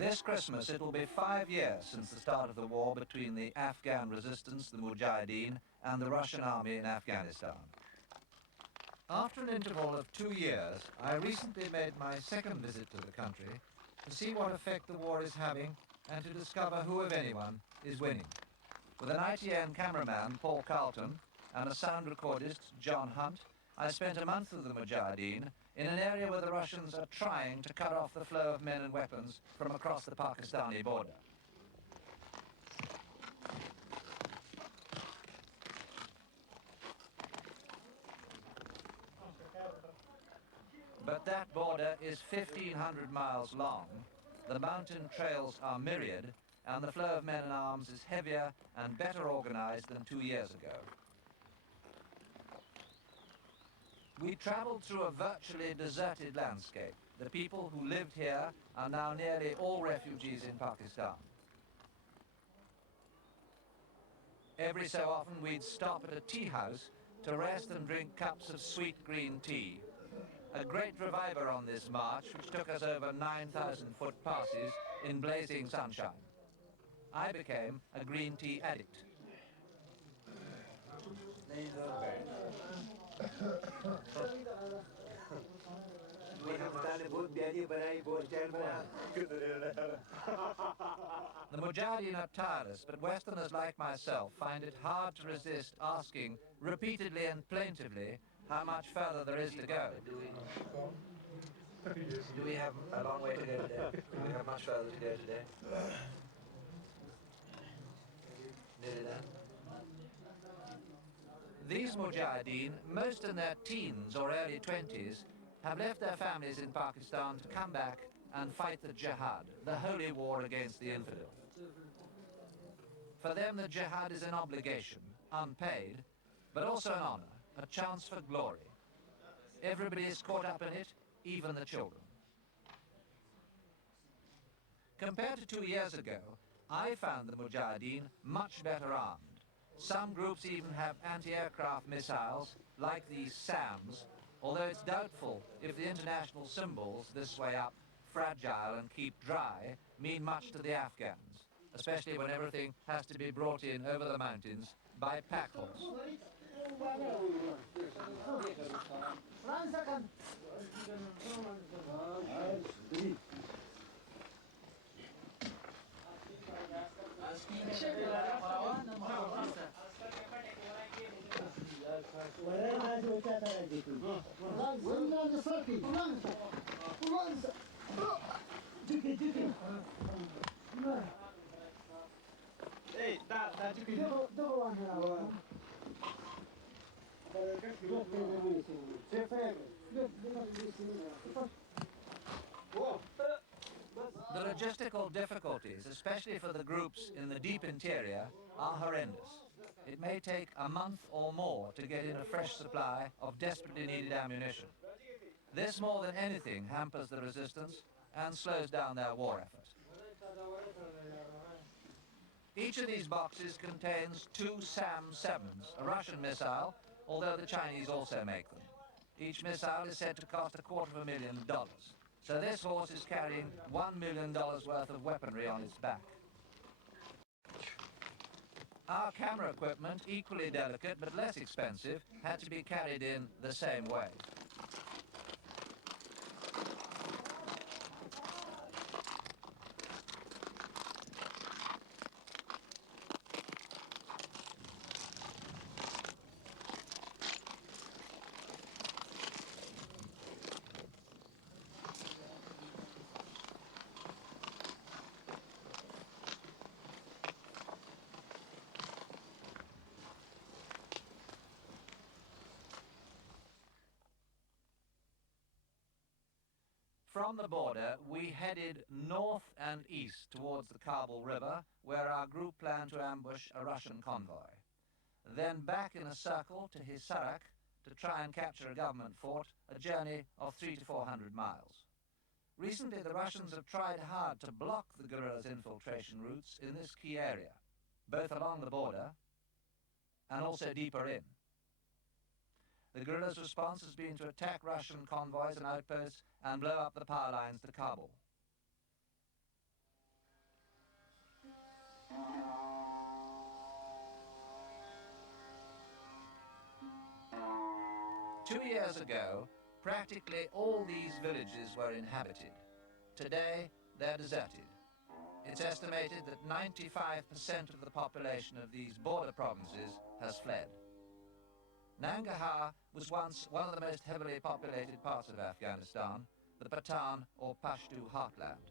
This Christmas it will be 5 years since the start of the war between the Afghan resistance, the Mujahideen, and the Russian army in Afghanistan. After an interval of 2 years, I recently made my second visit to the country to see what effect the war is having and to discover who, if anyone, is winning. With an ITN cameraman, Paul Carlton, and a sound recordist, John Hunt, I spent a month with the Mujahideen in an area where the Russians are trying to cut off the flow of men and weapons from across the Pakistani border. But that border is 1,500 miles long, the mountain trails are myriad, and the flow of men and arms is heavier and better organized than 2 years ago. We traveled through a virtually deserted landscape. The people who lived here are now nearly all refugees in Pakistan. Every so often we'd stop at a tea house to rest and drink cups of sweet green tea. A great reviver on this march, which took us over 9,000 foot passes in blazing sunshine. I became a green tea addict. The Mujahideen are tireless, but Westerners like myself find it hard to resist asking repeatedly and plaintively how much further there is to go. Do we have a long way to go today? Do we have much further to go today? Nearly there. These Mujahideen, most in their teens or early 20s, have left their families in Pakistan to come back and fight the jihad, the holy war against the infidel. For them, the jihad is an obligation, unpaid, but also an honor, a chance for glory. Everybody is caught up in it, even the children. Compared to 2 years ago, I found the Mujahideen much better armed. Some groups even have anti-aircraft missiles, like these SAMs, although it's doubtful if the international symbols this way up, fragile and keep dry, mean much to the Afghans, especially when everything has to be brought in over the mountains by pack horse. The logistical difficulties, especially for the groups in the deep interior, are horrendous. It may take a month or more to get in a fresh supply of desperately needed ammunition. This, more than anything, hampers the resistance and slows down their war effort. Each of these boxes contains 2 SAM-7s, a Russian missile, although the Chinese also make them. Each missile is said to cost $250,000. So this horse is carrying $1 million worth of weaponry on its back. Our camera equipment, equally delicate but less expensive, had to be carried in the same way. From the border, we headed north and east towards the Kabul River, where our group planned to ambush a Russian convoy. Then back in a circle to Hisarak to try and capture a government fort, a journey of 300 to 400 miles. Recently, the Russians have tried hard to block the guerrillas' infiltration routes in this key area, both along the border and also deeper in. The guerrillas' response has been to attack Russian convoys and outposts and blow up the power lines to Kabul. 2 years ago, practically all these villages were inhabited. Today, they're deserted. It's estimated that 95% of the population of these border provinces has fled. Nangarhar was once one of the most heavily populated parts of Afghanistan, the Pathan or Pashto heartland.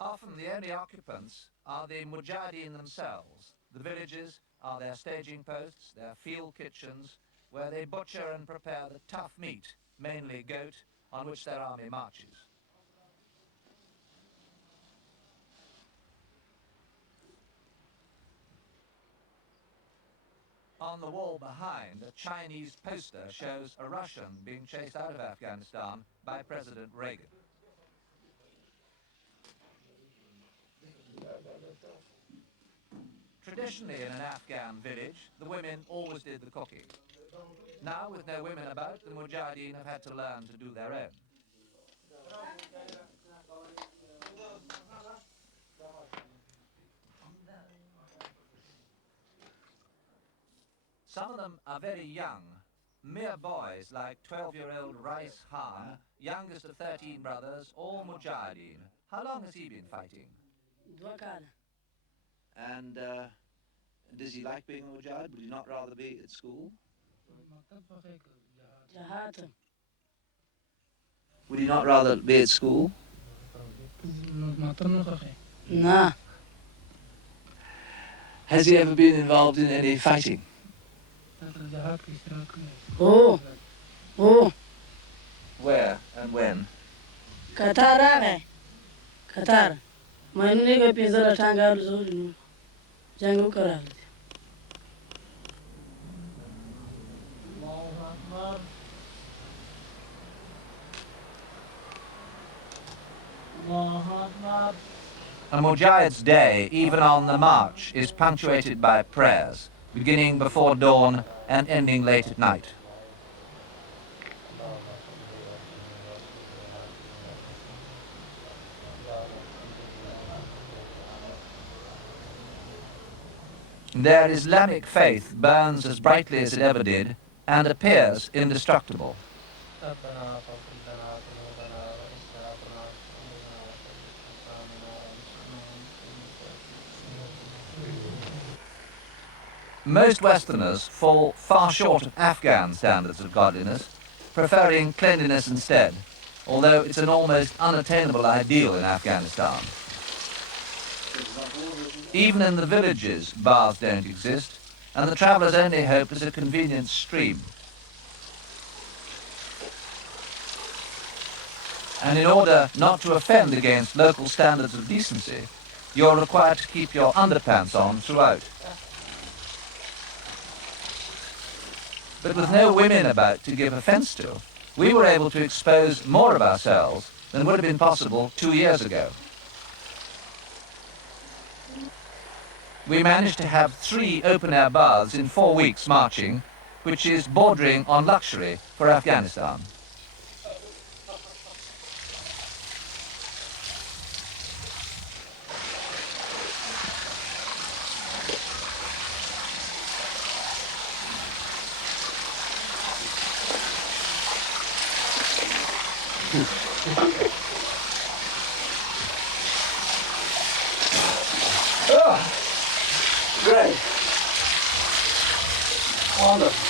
Often the only occupants are the mujahideen themselves. The villages are their staging posts, their field kitchens, where they butcher and prepare the tough meat, mainly goat, on which their army marches. On the wall behind, a Chinese poster shows a Russian being chased out of Afghanistan by President Reagan. Traditionally in an Afghan village, the women always did the cooking. Now, with no women about, the mujahideen have had to learn to do their own. Some of them are very young, mere boys like 12-year-old Rais Khan, youngest of 13 brothers, all mujahideen. How long has he been fighting? And does he like being a mujahid? Would he not rather be at school? Would he not rather be at school? No. Has he ever been involved in any fighting? Oh. Where and when? Qatar. Qatar. My nigga Pizza Tanga Jango Karal. A mujahid's day, even on the march, is punctuated by prayers, beginning before dawn and ending late at night. Their Islamic faith burns as brightly as it ever did and appears indestructible. Most Westerners fall far short of Afghan standards of godliness, preferring cleanliness instead, although it's an almost unattainable ideal in Afghanistan. Even in the villages, baths don't exist, and the traveller's only hope is a convenient stream. And in order not to offend against local standards of decency, you're required to keep your underpants on throughout. But with no women about to give offence to, we were able to expose more of ourselves than would have been possible 2 years ago. We managed to have 3 open-air baths in 4 weeks marching, which is bordering on luxury for Afghanistan. Oh, great. Wonderful.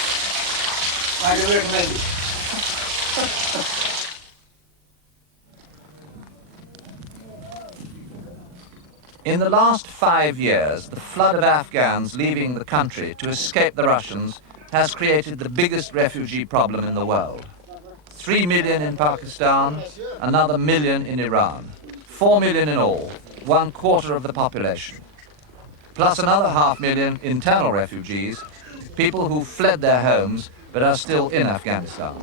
I do recommend it. In the last 5 years, the flood of Afghans leaving the country to escape the Russians has created the biggest refugee problem in the world. 3 million in Pakistan, another million in Iran. 4 million in all, 1/4 of the population. Plus another 500,000 internal refugees, people who fled their homes but are still in Afghanistan.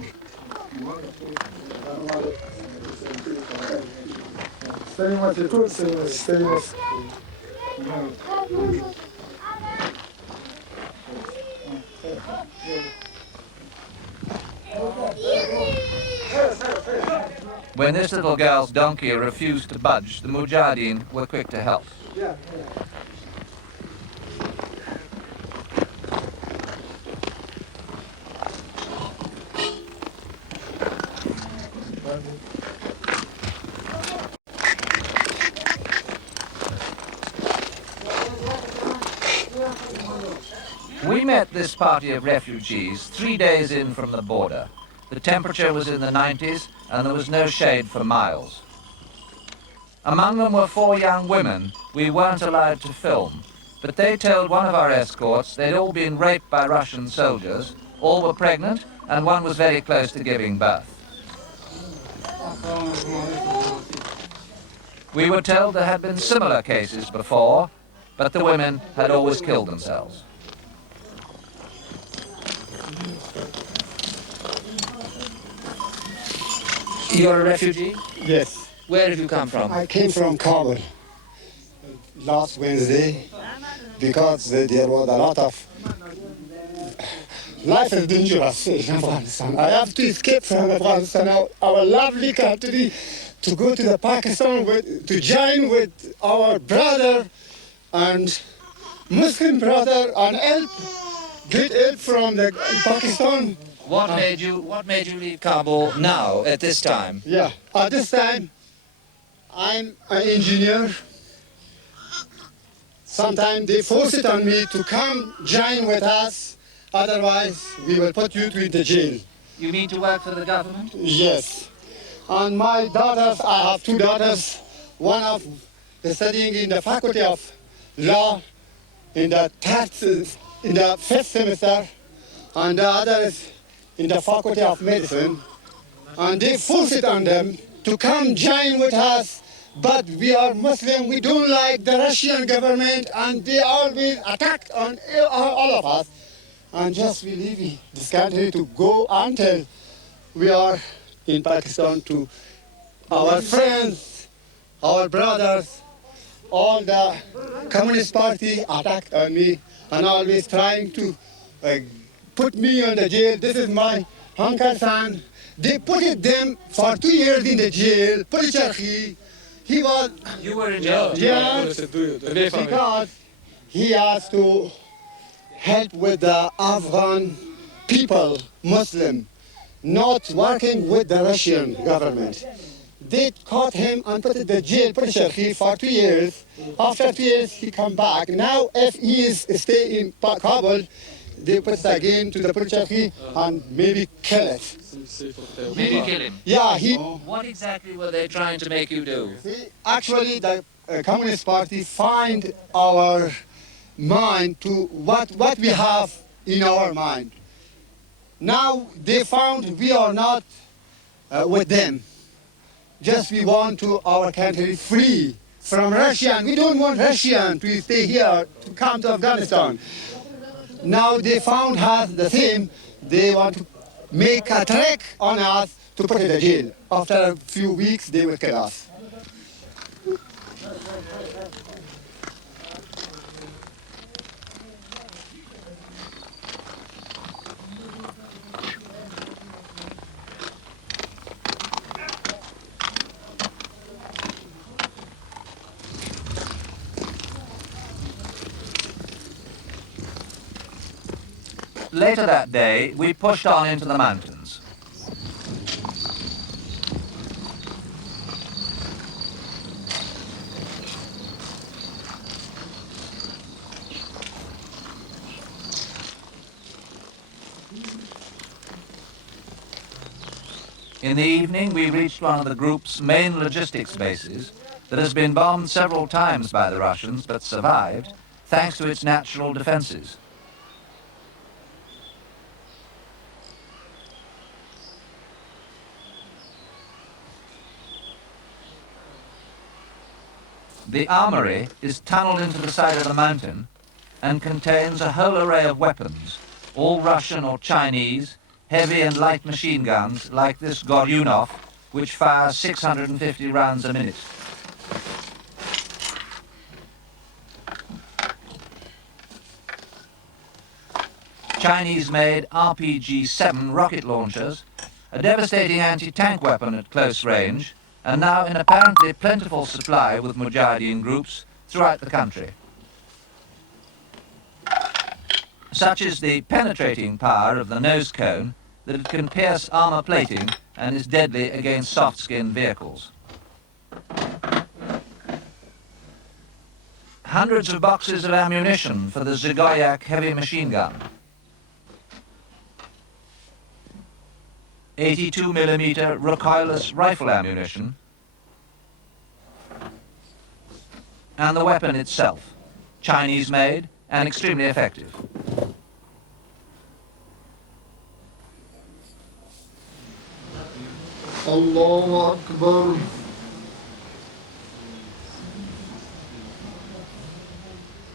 When this little girl's donkey refused to budge, the mujahideen were quick to help. Yeah. We met this party of refugees 3 days in from the border. The temperature was in the 90s and there was no shade for miles. Among them were 4 young women we weren't allowed to film, but they told one of our escorts they'd all been raped by Russian soldiers, all were pregnant, and one was very close to giving birth. We were told there had been similar cases before, but the women had always killed themselves. You're a refugee? Yes. Where have you come from? I came from Kabul last Wednesday because there was a lot of life is dangerous in Afghanistan. I have to escape from Afghanistan, our lovely country, to go to the Pakistan to join with our brother and Muslim brother and get help from the Pakistan. What made you leave Kabul now, at this time? Yeah, at this time, I'm an engineer. Sometimes they force it on me to come join with us, otherwise we will put you in the jail. You mean to work for the government? Yes. And my daughters, I have 2 daughters. One of studying in the Faculty of Law in the 5th semester, and the other is in the Faculty of Medicine. And they force it on them to come join with us, but we are Muslim, we don't like the Russian government, and they always attack on all of us. And just we leave this country to go until we are in Pakistan to our friends, our brothers, all the Communist Party attacked on me and always trying to put me in the jail. This is my uncle's son. They put them for 2 years in the jail. He was... You were in jail? Yeah, because he has to help with the Afghan people, Muslim, not working with the Russian government. They caught him and put him in the jail for 2 years. After 2 years, he come back. Now, if he is stay in Kabul, they put it again to the Purchaki and maybe kill it. Maybe kill him? Yeah, What exactly were they trying to make you do? Actually, the Communist Party find our mind to what we have in our mind. Now they found we are not with them. Just we want to our country free from Russian. We don't want Russian to stay here to come to Afghanistan. Now they found us the same. They want to make a trick on us to put in the jail. After a few weeks, they will kill us. Later that day, we pushed on into the mountains. In the evening, we reached one of the group's main logistics bases that has been bombed several times by the Russians but survived thanks to its natural defenses. The armory is tunneled into the side of the mountain and contains a whole array of weapons, all Russian or Chinese, heavy and light machine guns like this Goryunov, which fires 650 rounds a minute. Chinese-made RPG-7 rocket launchers a devastating anti-tank weapon at close range, and now in apparently plentiful supply with mujahideen groups throughout the country. Such is the penetrating power of the nose cone that it can pierce armor plating and is deadly against soft-skinned vehicles. Hundreds of boxes of ammunition for the Zgoyak heavy machine gun. 82mm recoilless rifle ammunition, and the weapon itself, Chinese-made and extremely effective. Allahu Akbar.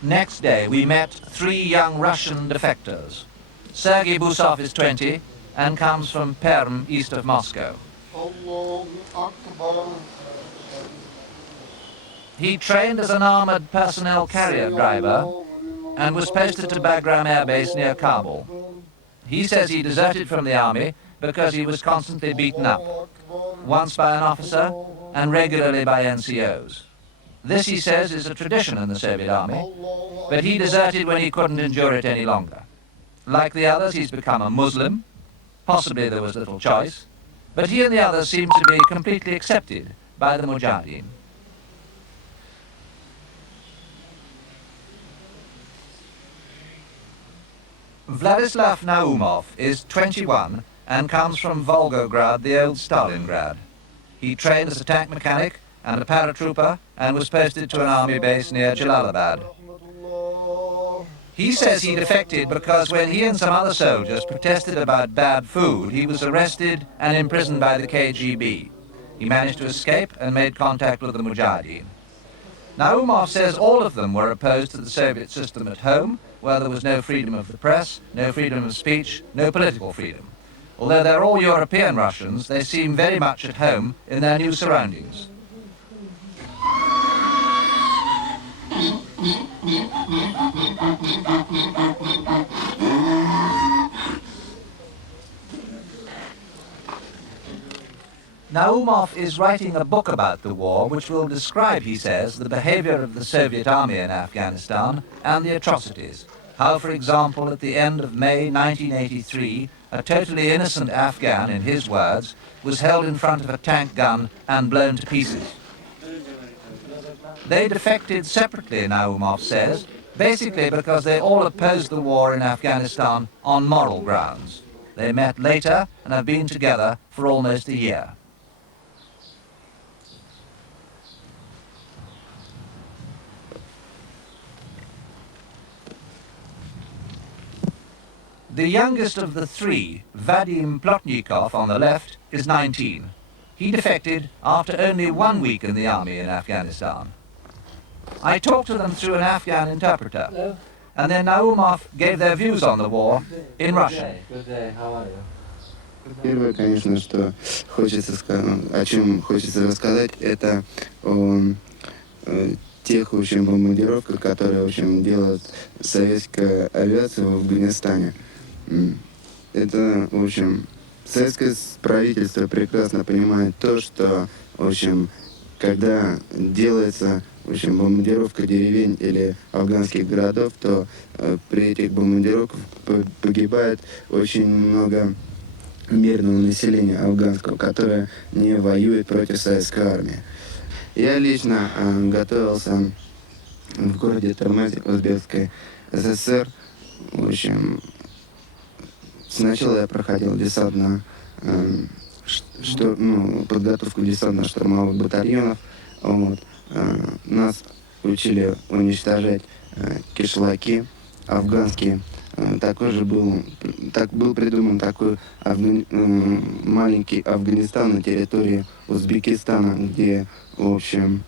Next day, we met 3 young Russian defectors. Sergei Busov is 20 and comes from Perm, east of Moscow. Allahu Akbar. He trained as an armored personnel carrier driver and was posted to Bagram Air Base near Kabul. He says he deserted from the army because he was constantly beaten up, once by an officer and regularly by NCOs. This, he says, is a tradition in the Soviet army, but he deserted when he couldn't endure it any longer. Like the others, he's become a Muslim. Possibly there was little choice, but he and the others seem to be completely accepted by the Mujahideen. Wladysław Naumov is 21 and comes from Volgograd, the old Stalingrad. He trained as a tank mechanic and a paratrooper and was posted to an army base near Jalalabad. He says he defected because when he and some other soldiers protested about bad food, he was arrested and imprisoned by the KGB. He managed to escape and made contact with the Mujahideen. Naumov says all of them were opposed to the Soviet system at home, where there was no freedom of the press, no freedom of speech, no political freedom. Although they're all European Russians, they seem very much at home in their new surroundings. Naumov is writing a book about the war which will describe, he says, the behavior of the Soviet army in Afghanistan and the atrocities. How, for example, at the end of May 1983, a totally innocent Afghan, in his words, was held in front of a tank gun and blown to pieces. They defected separately, Naumov says, basically because they all opposed the war in Afghanistan on moral grounds. They met later and have been together for almost a year. The youngest of the 3, Vadim Plotnikov on the left, is 19. He defected after only 1 week in the army in Afghanistan. I talked to them through an Afghan interpreter, and then Naumov gave their views on the war in Russian. Good day, how are you? Первое, конечно, что о чем хочется рассказать, это о тех, в общем, бомбардировках, которые, в общем, делает советская авиация в Афганистане. Это, в общем, советское правительство прекрасно понимает то, что, в общем, когда делается, в общем, бомбардировка деревень или афганских городов, то при этих бомбардировках погибает очень много мирного населения афганского, которое не воюет против советской армии. Я лично готовился в городе Торонто, Узбекской ССР. В общем, сначала я проходил подготовку десантно-штурмовых батальонов. Вот. Нас учили уничтожать кишлаки афганские. Также был придуман такой маленький Афганистан на территории Узбекистана, где, в общем,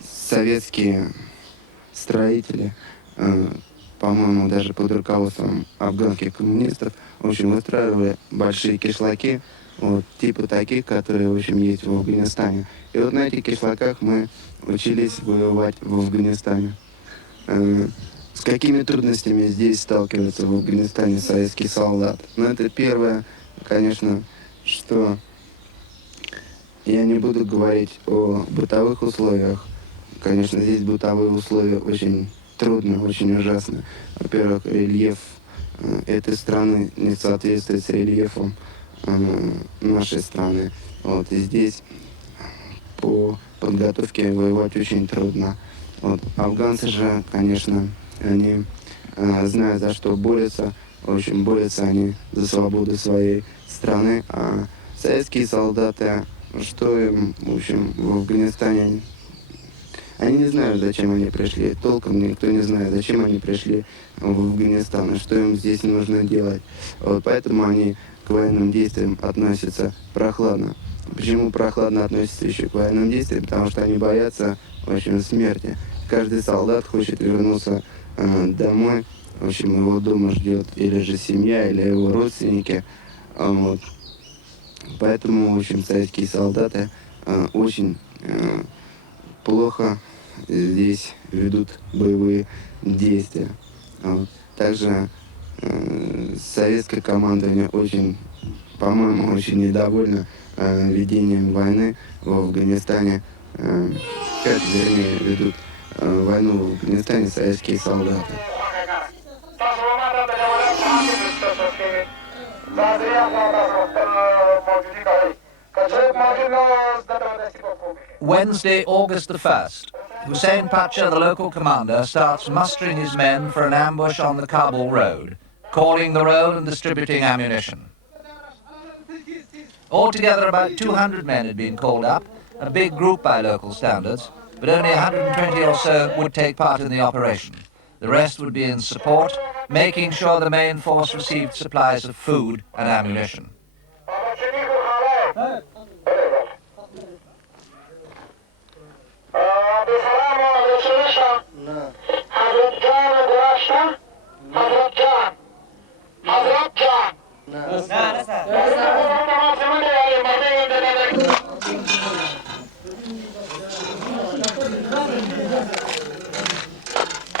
советские строители, по-моему, даже под руководством афганских коммунистов, в общем, выстраивали большие кишлаки, вот, типа таких, которые, в общем, есть в Афганистане. И вот на этих кишлаках мы учились воевать в Афганистане. С какими трудностями здесь сталкиваются в Афганистане советские солдаты? Ну, это первое, конечно, что я не буду говорить о бытовых условиях. Конечно, здесь бытовые условия очень трудно, очень ужасно. Во-первых, рельеф этой страны не соответствует с рельефом нашей страны. Вот, и здесь по подготовке воевать очень трудно. Вот. Афганцы же, конечно, они знают, за что борются. В общем, борются они за свободу своей страны. А советские солдаты, что им, в общем, в Афганистане, они не знают, зачем они пришли. Толком никто не знает, зачем они пришли в Афганистан и что им здесь нужно делать. Вот поэтому они к военным действиям относятся прохладно. Почему прохладно относятся еще к военным действиям? Потому что они боятся, в общем, смерти. Каждый солдат хочет вернуться домой. В общем, его дома ждет или же семья, или его родственники. Вот. Поэтому, в общем, советские солдаты очень плохо здесь ведут боевые действия. Вот. Также советское командование очень, по-моему, очень недовольно ведением войны в Афганистане. Как, вернее, ведут войну в Афганистане советские солдаты. Wednesday, August the 1st. Hussein Pacha, the local commander, starts mustering his men for an ambush on the Kabul road, calling the roll and distributing ammunition. Altogether, about 200 men had been called up, a big group by local standards, but only 120 or so would take part in the operation. The rest would be in support, making sure the main force received supplies of food and ammunition.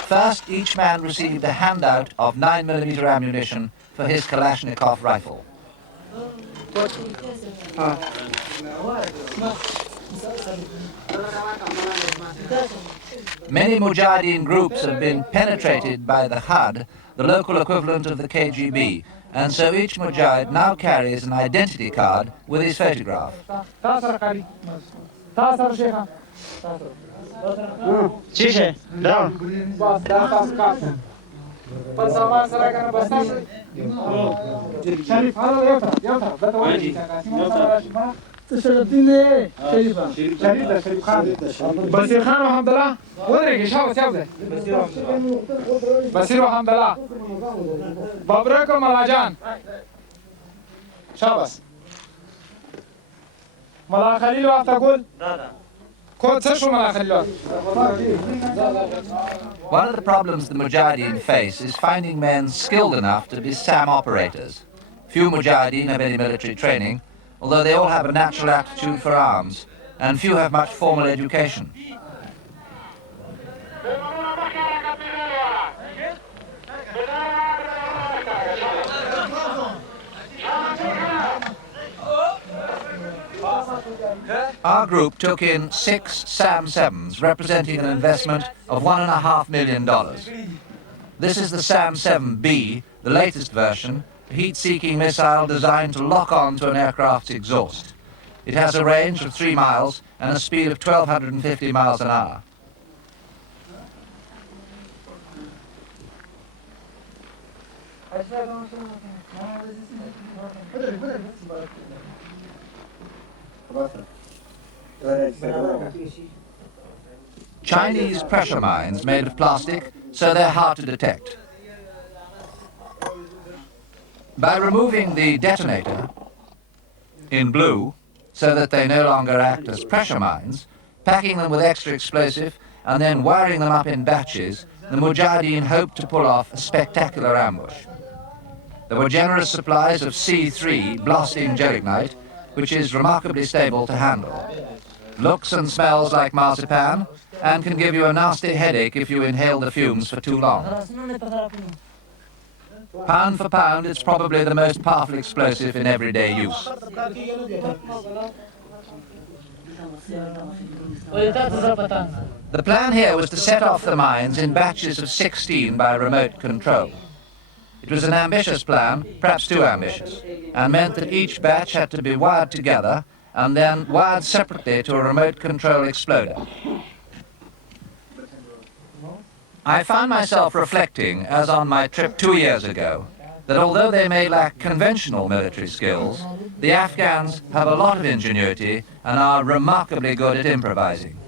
First, each man received a handout of 9mm ammunition for his Kalashnikov rifle. Many Mujahideen groups have been penetrated by the HUD, the local equivalent of the KGB, and so each Mujahid now carries an identity card with his photograph. One of the problems the Mujahideen face is finding men skilled enough to be SAM operators. Few Mujahideen have any military training, although they all have a natural aptitude for arms, and few have much formal education. Our group took in 6 SAM-7s, representing an investment of $1.5 million. This is the SAM-7B, the latest version, a heat-seeking missile designed to lock on to an aircraft's exhaust. It has a range of 3 miles and a speed of 1,250 miles an hour. Chinese pressure mines made of plastic, so they're hard to detect. By removing the detonator in blue, so that they no longer act as pressure mines, packing them with extra explosive, and then wiring them up in batches, the Mujahideen hoped to pull off a spectacular ambush. There were generous supplies of C3 blasting gelignite, which is remarkably stable to handle. Looks and smells like marzipan, and can give you a nasty headache if you inhale the fumes for too long. Pound for pound, it's probably the most powerful explosive in everyday use. The plan here was to set off the mines in batches of 16 by remote control. It was an ambitious plan, perhaps too ambitious, and meant that each batch had to be wired together and then wired separately to a remote control exploder. I found myself reflecting, as on my trip 2 years ago, that although they may lack conventional military skills, the Afghans have a lot of ingenuity and are remarkably good at improvising.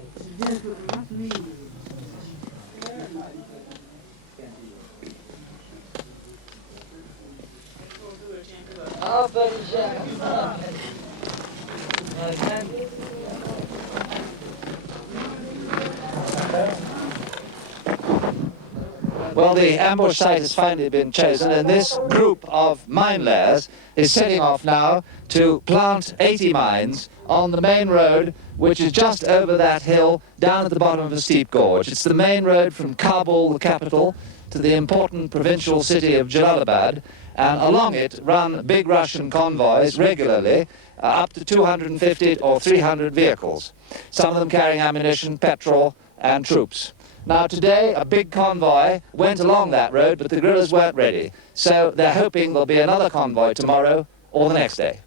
Well, the ambush site has finally been chosen, and this group of mine layers is setting off now to plant 80 mines on the main road, which is just over that hill down at the bottom of a steep gorge. It's the main road from Kabul, the capital, to the important provincial city of Jalalabad, and along it run big Russian convoys regularly, up to 250 or 300 vehicles, some of them carrying ammunition, petrol, and troops. Now today, a big convoy went along that road, but the guerrillas weren't ready. So they're hoping there'll be another convoy tomorrow or the next day.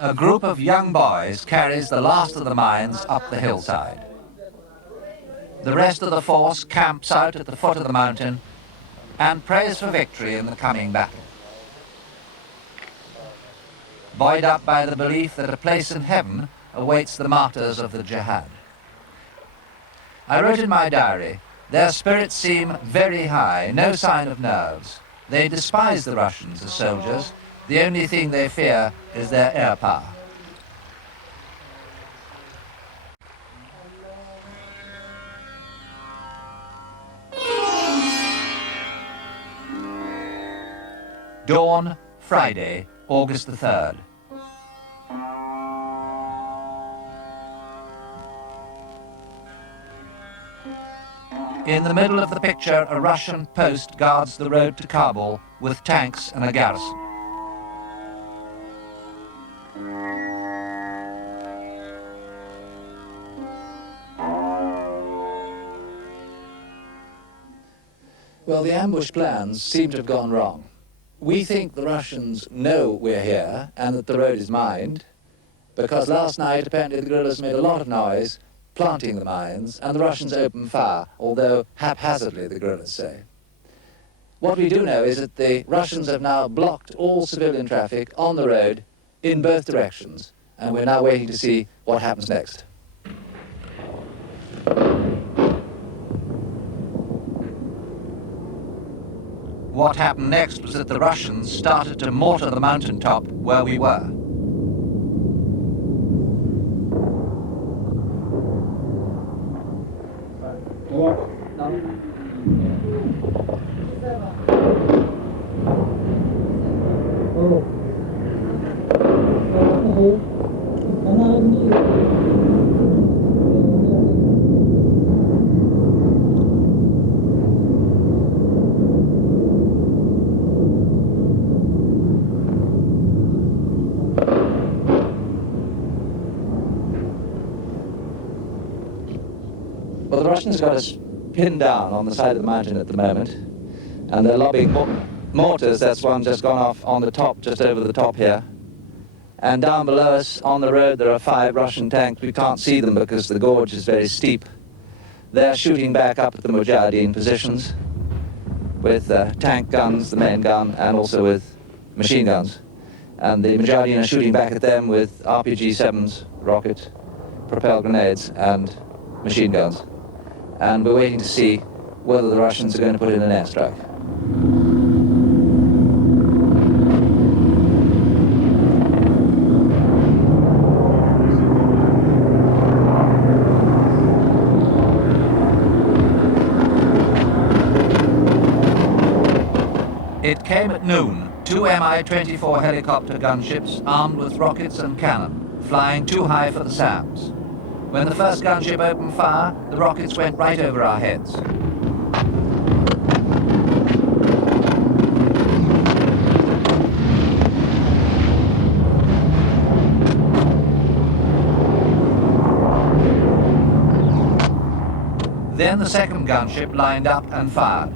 A group of young boys carries the last of the mines up the hillside. The rest of the force camps out at the foot of the mountain and prays for victory in the coming battle. Buoyed up by the belief that a place in heaven awaits the martyrs of the jihad. I wrote in my diary, their spirits seem very high, no sign of nerves. They despise the Russians as soldiers. The only thing they fear is their air power. Dawn, Friday, August the 3rd. In the middle of the picture, a Russian post guards the road to Kabul with tanks and a garrison. Well, the ambush plans seem to have gone wrong. We think the Russians know we're here and that the road is mined, because last night apparently the guerrillas made a lot of noise planting the mines, and the Russians opened fire, although haphazardly, the guerrillas say. What we do know is that the Russians have now blocked all civilian traffic on the road in both directions, and we're now waiting to see what happens next. What happened next was that the Russians started to mortar the mountaintop where we were. Well, the Russians got us pinned down on the side of the mountain at the moment, and they're lobbing mortars. That's one just gone off on the top, just over the top here. And down below us on the road there are 5 Russian tanks. We can't see them because the gorge is very steep. They're shooting back up at the Mujahideen positions with tank guns, the main gun, and also with machine guns. And the Mujahideen are shooting back at them with RPG-7s, rocket propelled grenades, and machine guns. And we're waiting to see whether the Russians are going to put in an airstrike. It came at noon, 2 Mi-24 helicopter gunships armed with rockets and cannon, flying too high for the SAMs. When the first gunship opened fire, the rockets went right over our heads. Then the second gunship lined up and fired.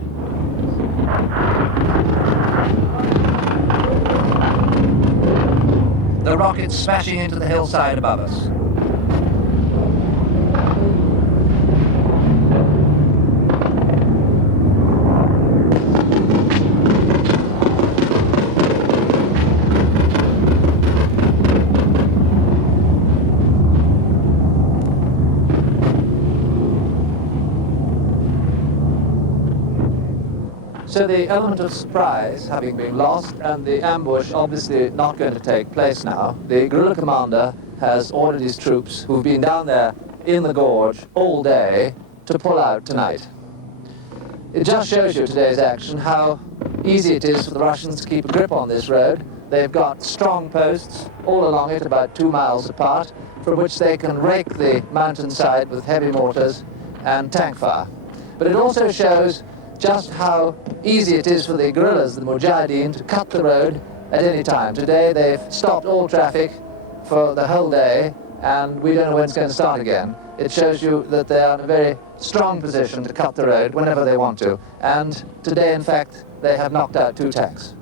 The rockets smashing into the hillside above us. So the element of surprise having been lost and the ambush obviously not going to take place now, the guerrilla commander has ordered his troops, who've been down there in the gorge all day, to pull out tonight. It just shows you today's action how easy it is for the Russians to keep a grip on this road. They've got strong posts all along it, about 2 miles apart, from which they can rake the mountainside with heavy mortars and tank fire. But it also shows just how easy it is for the guerrillas, the mujahideen, to cut the road at any time. Today they've stopped all traffic for the whole day, and we don't know when it's going to start again. It shows you that they are in a very strong position to cut the road whenever they want to. And today, in fact, they have knocked out 2 tanks.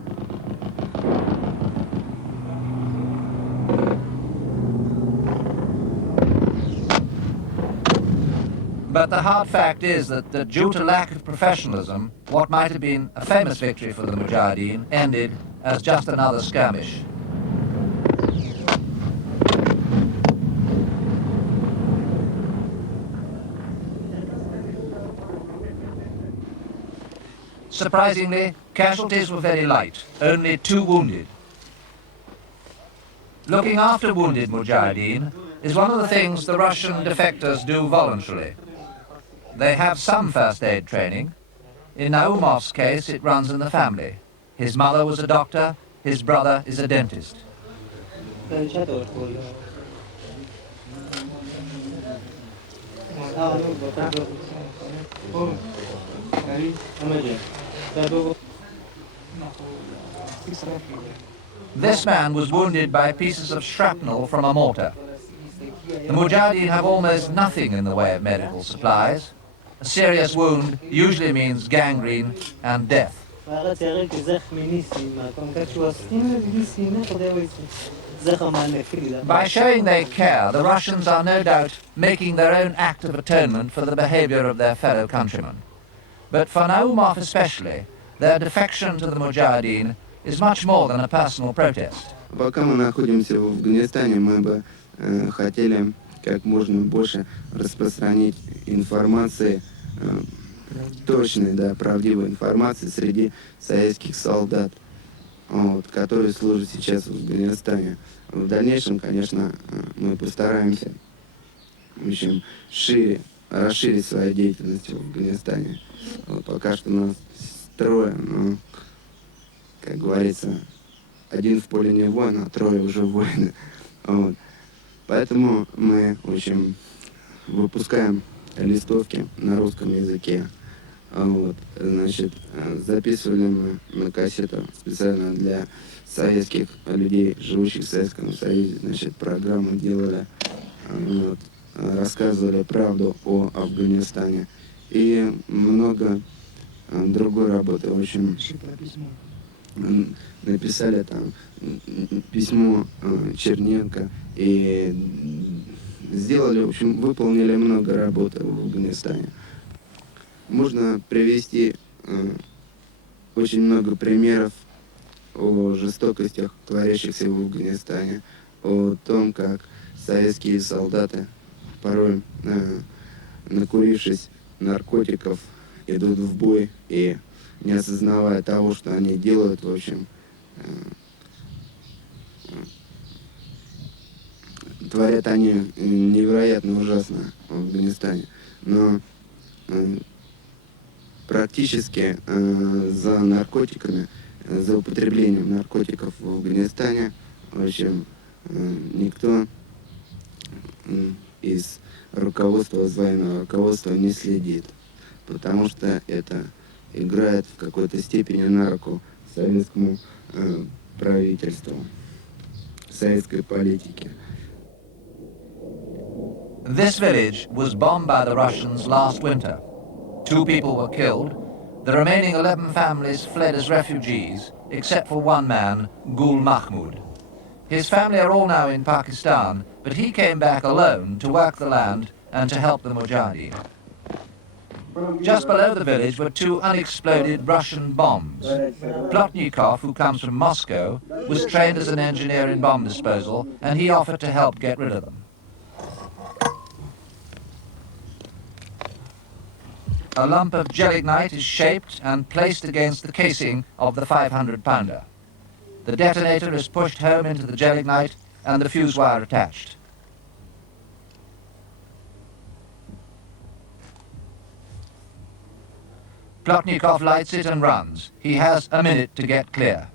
But the hard fact is that due to lack of professionalism, what might have been a famous victory for the Mujahideen ended as just another skirmish. Surprisingly, casualties were very light, only 2 wounded. Looking after wounded Mujahideen is one of the things the Russian defectors do voluntarily. They have some first aid training. In Naumov's case, it runs in the family. His mother was a doctor, his brother is a dentist. This man was wounded by pieces of shrapnel from a mortar. The Mujahideen have almost nothing in the way of medical supplies. A serious wound usually means gangrene and death. By showing they care, the Russians are no doubt making their own act of atonement for the behavior of their fellow countrymen. But for Naumov especially, their defection to the Mujahideen is much more than a personal protest. Пока мы находимся в Афганистане, мы бы хотели как можно больше распространить информации, точной, да, правдивой информации среди советских солдат, которые служат сейчас в Афганистане. В дальнейшем, конечно, мы постараемся, в общем, расширить свою деятельность в Афганистане. Пока что нас 3, но, как говорится, 1 в поле не воин, а 3 уже воины. Поэтому мы, в общем, выпускаем листовки на русском языке. Значит, записывали мы на кассету специально для советских людей, живущих в Советском Союзе. Значит, программу делали, рассказывали правду о Афганистане. И много другой работы. В общем, написали там письмо Черненко и сделали, в общем, выполнили много работы в Афганистане. Можно привести очень много примеров о жестокостях, творящихся в Афганистане, о том, как советские солдаты, порой накурившись наркотиков, идут в бой и, не осознавая того, что они делают, в общем, творят они невероятно ужасно в Афганистане. Но практически за наркотиками, за употреблением наркотиков в Афганистане, в общем, никто из руководства, военного руководства не следит, потому что это играет в какой-то степени на руку советскому правительству, советской политике. This village was bombed by the Russians last winter. 2 people were killed. The remaining 11 families fled as refugees, except for one man, Gul Mahmud. His family are all now in Pakistan, but he came back alone to work the land and to help the Mujahideen. Just below the village were 2 unexploded Russian bombs. Plotnikov, who comes from Moscow, was trained as an engineer in bomb disposal, and he offered to help get rid of them. A lump of gelignite is shaped and placed against the casing of the 500-pounder. The detonator is pushed home into the gelignite and the fuse wire attached. Plotnikov lights it and runs. He has a minute to get clear.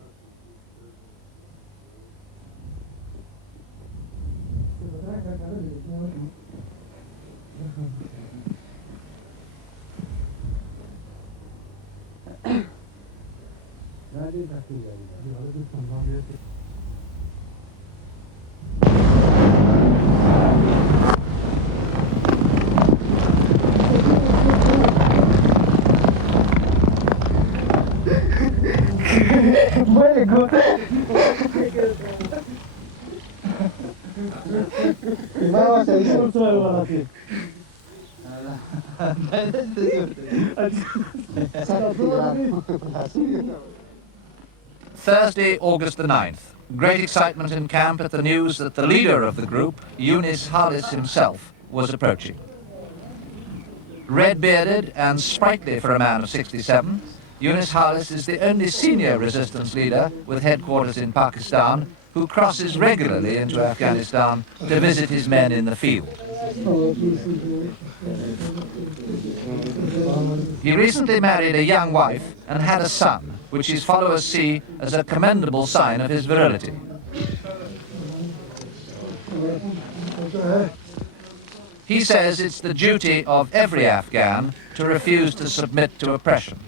Very good. Thursday, August the 9th. Great excitement in camp at the news that the leader of the group, Юнус Халеса himself, was approaching. Red-bearded and sprightly for a man of 67, Юнус Халеса is the only senior resistance leader with headquarters in Pakistan who crosses regularly into Afghanistan to visit his men in the field. He recently married a young wife and had a son, which his followers see as a commendable sign of his virility. He says it's the duty of every Afghan to refuse to submit to oppression.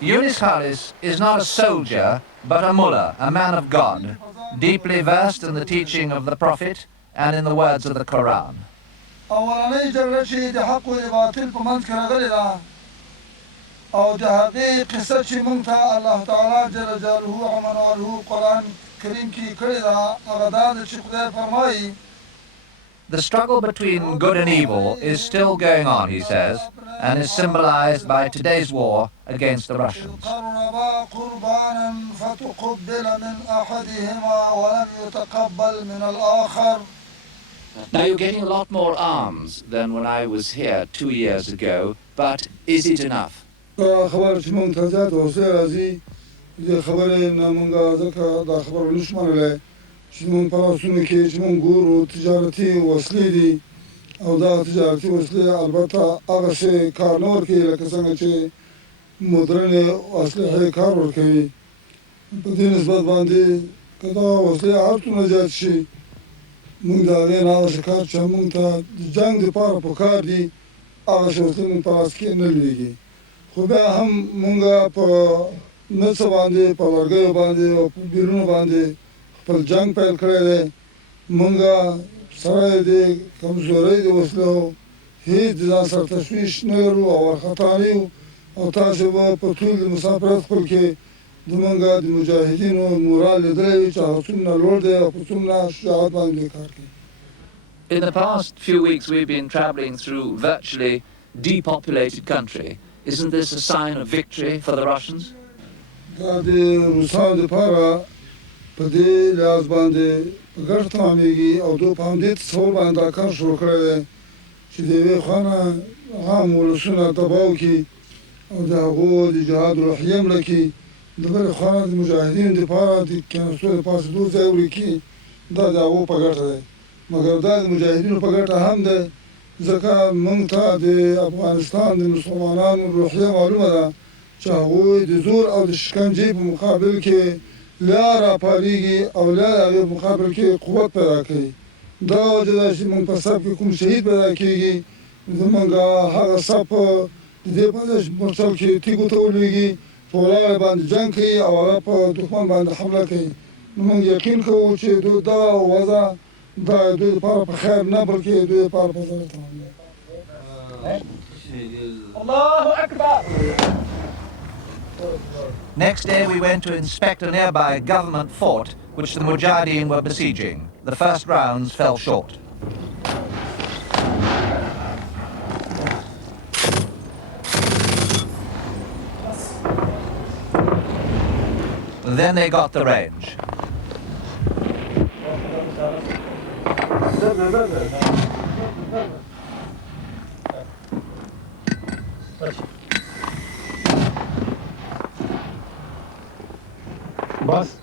Юнус Халеса is not a soldier, but a mullah, a man of God, deeply versed in the teaching of the Prophet and in the words of the Quran. The struggle between good and evil is still going on, he says, and is symbolized by today's war against the Russians. Now you're getting a lot more arms than when I was here 2 years ago, but is it enough? شنون پراسونی که شنون گورو تجارتی وسیلی او دا تجارتی وسیلی البته آغاز کارنور که لکسانه چه مدرن وسیله کارور که بدین نسبت بانده کدا وسیله هرتو نجات شی من دارین آغاز کار چه من تا جنگ دی پارا پکار دی آغاز وسیله من پراس که نلویگی خوبه هم منگا پا نصف بانده پا لرگه بانده و بیرون بانده پر جنگ پیل کرده منگا سرای دی کمزوری دی وسلو هیچ دیزان سر تشویش نگرو او خطانیو او تاسو با پتول دی مسافرت خل که دی منگا دی مجاهدین و مورال لدروی چه حسوننا لورده و پسوننا شجاعت بانده کار که. In the past few weeks we've been traveling through virtually depopulated country. Isn't this a sign of victory for the Russians? دا دی روسان دی پارا پدی لحاظ بانده گرد تمامیگی او دو پاندی تصور بانده کار شروع کرده چه دیوی خانه عام ولسونه تباو کی او دی هاگو دی جهاد روحیم لکی دبر خانه دی مجاهدین دی پارا دی کنستو دی پاس دو زیوری کی دا دی هاگو پگرده مگر دا دی مجاهدین پگرده هم ده زکا منگتا دی افغانستان دی مسلمانان روحیه معلومه ده چاوی دزور او شکنجه په مقابل کې لا راپاریږي او لا هغه مقابل کې قوت پیدا کوي دا وجه ده چې موږ په سب کې کوم شهید پیدا کېږي زمونږ هغه سب د دې په مرسل کې تیګو ته ولوېږي په ولاړ باندې جنګ کوي او هغه په دښمن باندې حمله کوي نو موږ یقین کوو چې دوی دغه وضع دا دوی لپاره په خیر نه بلکې دوی لپاره په ضرر تمامېږي. Next day we went to inspect a nearby government fort which the Mujahideen were besieging. The first rounds fell short. Then they got the range. Bas.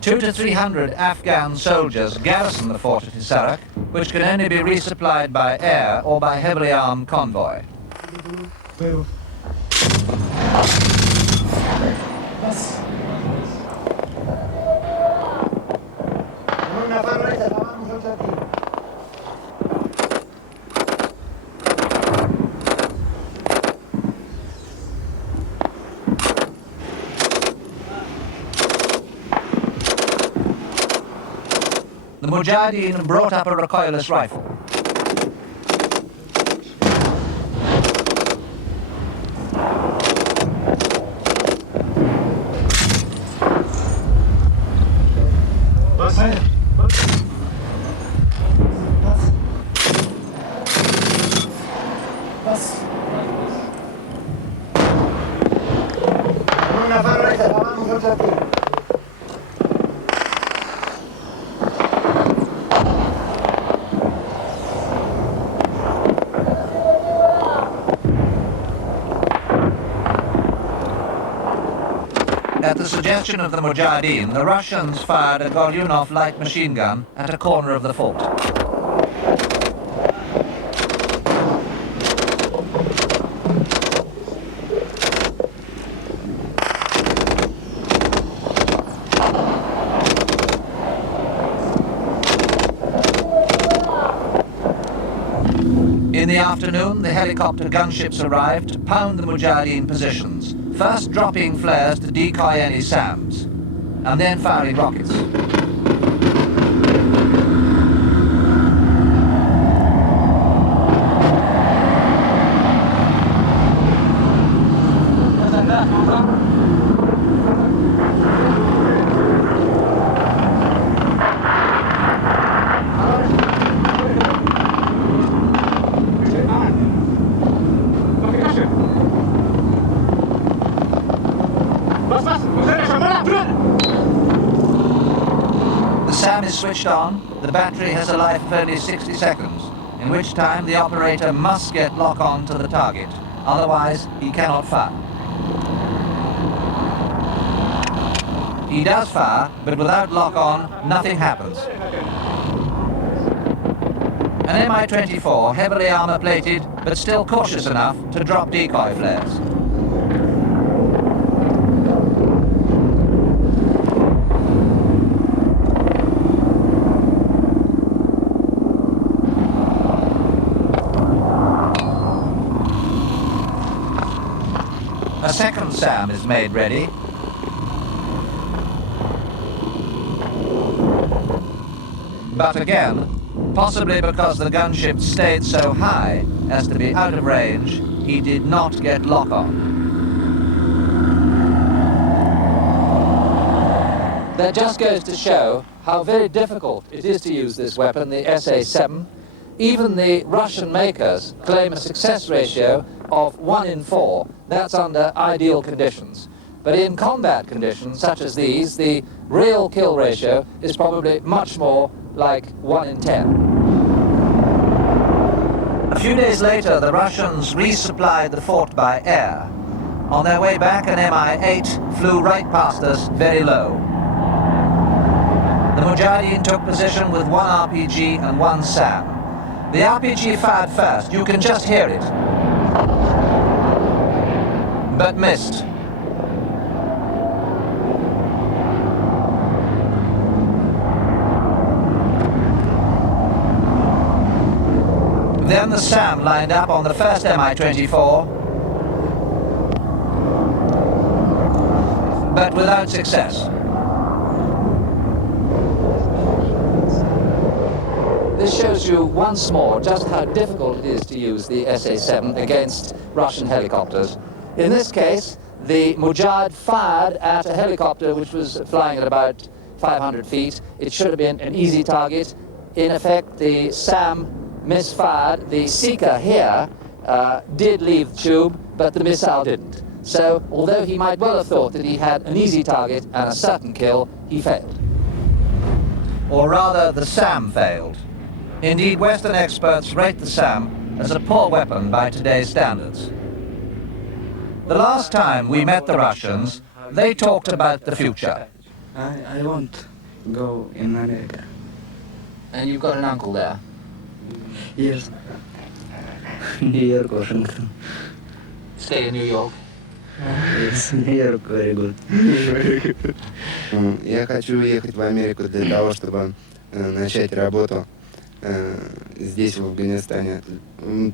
200 to 300 Afghan soldiers garrison the fort at Hisarak, which can only be resupplied by air or by heavily armed convoy. The Mujahideen brought up a recoilless rifle. At the suggestion of the Mujahideen, the Russians fired a Golyunov light machine gun at a corner of the fort. In the afternoon, the helicopter gunships arrived to pound the Mujahideen positions, first dropping flares to decoy any SAMs, and then firing rockets. Switched on, the battery has a life of only 60 seconds, in which time the operator must get lock-on to the target, otherwise he cannot fire. He does fire, but without lock-on, nothing happens. An Mi-24, heavily armor-plated, but still cautious enough to drop decoy flares. A second SAM is made ready. But again, possibly because the gunship stayed so high as to be out of range, he did not get lock-on. That just goes to show how very difficult it is to use this weapon, the SA-7. Even the Russian makers claim a success ratio of 1 in 4. That's under ideal conditions. But in combat conditions such as these, the real kill ratio is probably much more like 1 in 10. A few days later, the Russians resupplied the fort by air. On their way back, an Mi-8 flew right past us very low. the Mujahideen took position with one RPG and one SAM. The RPG fired first, you can just hear it, but missed. Then the SAM lined up on the first Mi-24, but without success. This shows you once more just how difficult it is to use the SA-7 against Russian helicopters. In this case, the Mujahid fired at a helicopter which was flying at about 500 feet. It should have been an easy target. In effect, the SAM misfired. The seeker here did leave the tube, but the missile didn't. So, although he might well have thought that he had an easy target and a certain kill, he failed. Or rather, the SAM failed. Indeed, Western experts rate the SAM as a poor weapon by today's standards. The last time we met the Russians, they talked about the future. I want to go in America. And you've got an uncle there? Yes. New York, Washington. Stay in New York? Yes, New York, very good. Я хочу уехать в Америку для того, чтобы начать работу здесь, в Афганистане.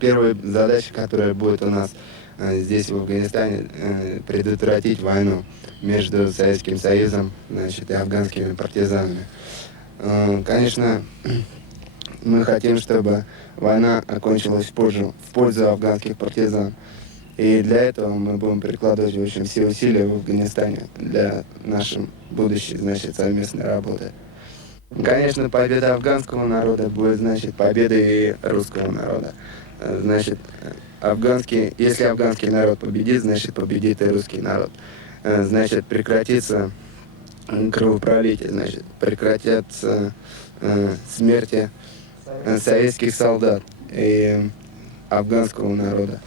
Первая задача, которая будет у нас здесь, в Афганистане, предотвратить войну между Советским Союзом, значит, и афганскими партизанами. Конечно, мы хотим, чтобы война окончилась в пользу афганских партизан. И для этого мы будем прикладывать очень все усилия в Афганистане для нашей будущей, значит, совместной работы. Конечно, победа афганского народа будет, значит, победой и русского народа. Значит, если афганский народ победит, значит, победит и русский народ. Значит, прекратится кровопролитие, значит, прекратятся смерти советских солдат и афганского народа.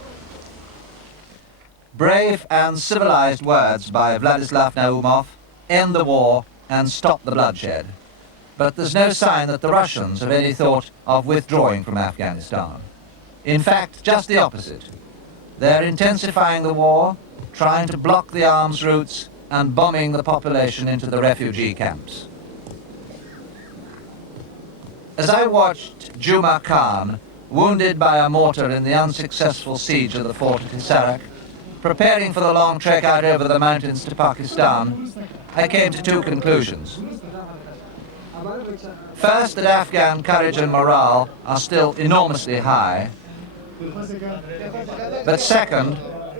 Brave and civilized words by Vladислав Naumov end the war and stop the bloodshed. But there's no sign that the Russians have any thought of withdrawing from Afghanistan. In fact, just the opposite. They're intensifying the war, trying to block the arms routes and bombing the population into the refugee camps. As I watched Juma Khan, wounded by a mortar in the unsuccessful siege of the fort at Hisarak, preparing for the long trek out over the mountains to Pakistan, I came to two conclusions. First, that Afghan courage and morale are still enormously high. But second,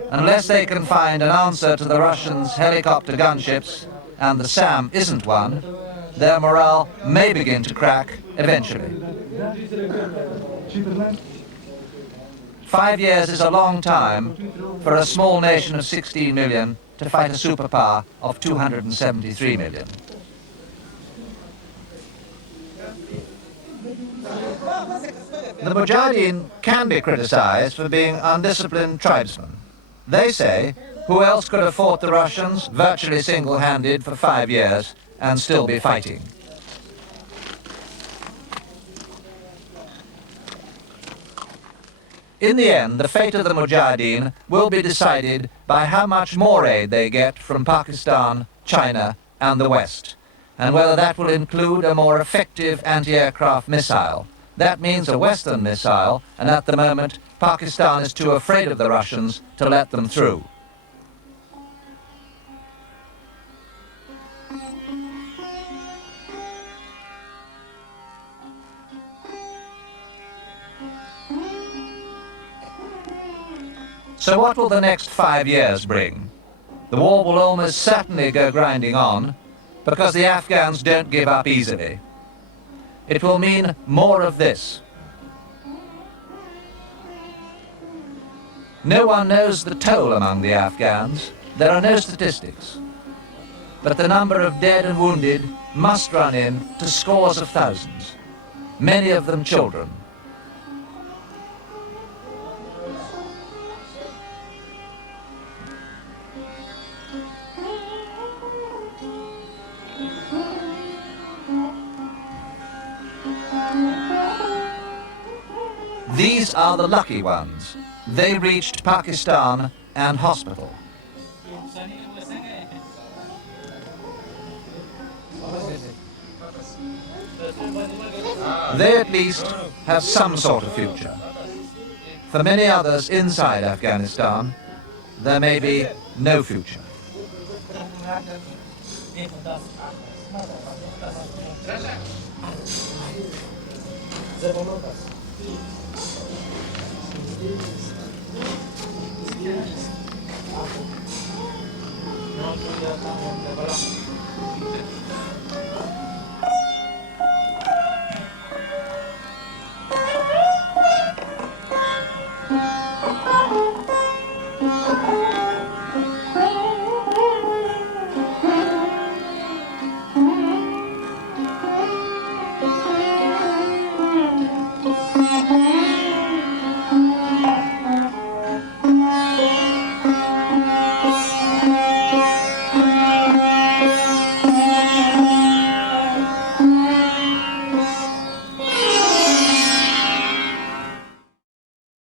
unless they can find an answer to the Russians' helicopter gunships, and the SAM isn't one, their morale may begin to crack eventually. 5 years is a long time for a small nation of 16 million to fight a superpower of 273 million. The Mujahideen can be criticized for being undisciplined tribesmen. They say, who else could have fought the Russians virtually single-handed for 5 years and still be fighting? In the end, the fate of the Mujahideen will be decided by how much more aid they get from Pakistan, China, and the West, and whether that will include a more effective anti-aircraft missile. That means a Western missile, and at the moment, Pakistan is too afraid of the Russians to let them through. So what will the next 5 years bring? The war will almost certainly go grinding on, because the Afghans don't give up easily. It will mean more of this. No one knows the toll among the Afghans. There are no statistics. But the number of dead and wounded must run in to scores of thousands, many of them children. These are the lucky ones. They reached Pakistan and hospital. They at least have some sort of future. For many others inside Afghanistan, there may be no future.